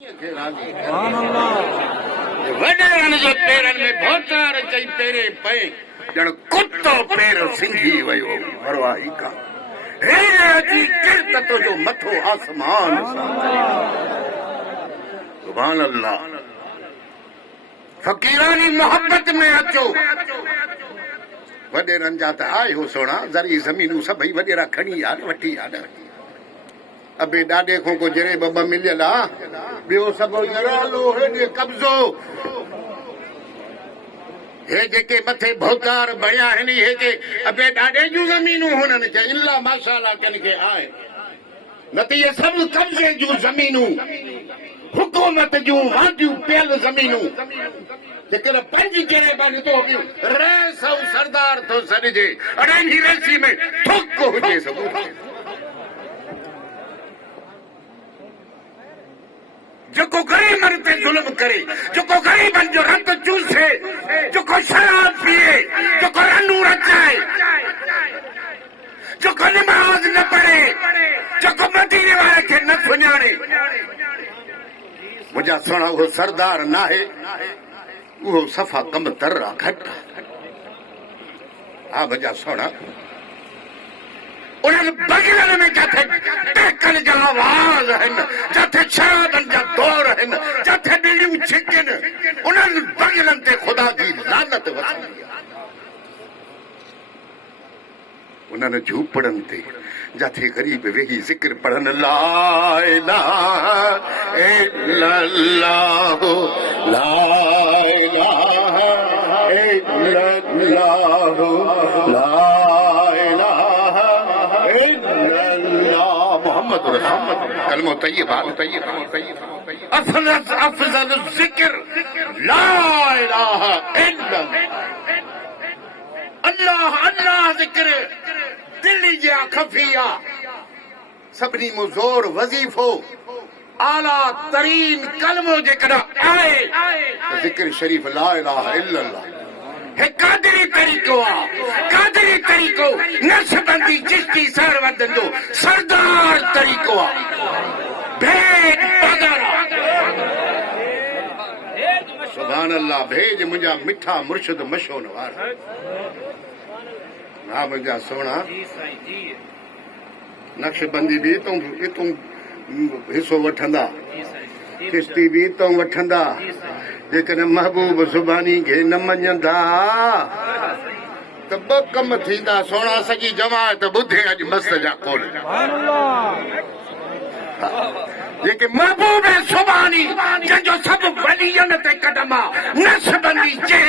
वॾेरनि जे पेरनि में भोचार चई पेरे पए ॼण कुतो पेर सिंघी वियो परवाही का हेरे अची किरत तुंहिंजो मथो आसमान सुभान अल्लाह। फ़क़ीरानी मोहब्बत में अचो वॾेरनि जा त आहे हो सोना ज़री ज़मीनूं सभई वॾेरा खणी आ न वठी आ न अबे ॾाॾे खां को जरे बब मिलियल आहे ॿियो सभु जरालो हेॾे कब्ज़ो हे जेके मथे भौतार बणिया आहिनि हे जे अबे ॾाॾे जूं ज़मीनूं हुननि खे इल्ला माशाअल्लाह किन खे आहे न त इहे सभु कब्ज़े जूं ज़मीनूं हुकूमत जूं वांदियूं पियल ज़मीनूं जेकर पंहिंजी जरे बानी तो रेस ऐं सरदार थो सॾिजे अड़े रेसी में थुक हुजे सभु जेको गरीबन ते जुल्म करे जेको गरीबन जो रत चूसे जेको शराब पिए जेको रनू रचाए जेको नमाज न पढ़े जेको मदीने वारे खे न सुञाणे मुंहिंजा सुणा उहो सरदार नाहे उहो सफ़ा कम तर आहे घटि हा मुंहिंजा सुणा उन्हनि बगिलनि में जिथे टेकनि जा आवाज़ आहिनि जिथे शराबनि जा दौर आहिनि जिथे ॿिलियूं छिकनि उन्हनि बगिलनि ते ख़ुदा जी लानत वसंदी आहे उन्हनि झूपड़नि ते जिथे ग़रीब वेही ज़िक्र पढ़नि ला इलाहा इल्लल्लाह ला इलाहा इल्लल्लाह ला मोहम्मद कलमो तय्यबा अफज़ल ज़िक्र ला इलाहा इल्लल्लाह अल्लाह अल्लाह ज़िक्र दिल्ली जा खफिया सभिनी में ज़ोर वज़ीफ़ो आला तरीन कलमो जेकर आहे ज़िक्र शरीफ ला इलाहा इल्लल्लाह हे कादरी तरीक़ो आहे कादरी तरीक़ो नक्शबंदी चिश्ती सरवदंदो सरदार तरीक़ो आहे भेद पगड़ा सुभान अल्लाह भेज मुंहिंजा मिठा मुर्शिद मशो नवार हा मुंहिंजा सोना नक्शबंदी बि इतों हिस्सो वठंदा चिश्ती बि इतों वठंदा जेकॾहिं महबूब सुभानी खे न मञंदा त ॿ कम थींदा सोना सॼी जमात ॿुधे अॼु मस्त जा कोन जेके महबूब सुभानी जंहिंजो सभु वलीयनि ते कदम आहे नक्शबंदी जे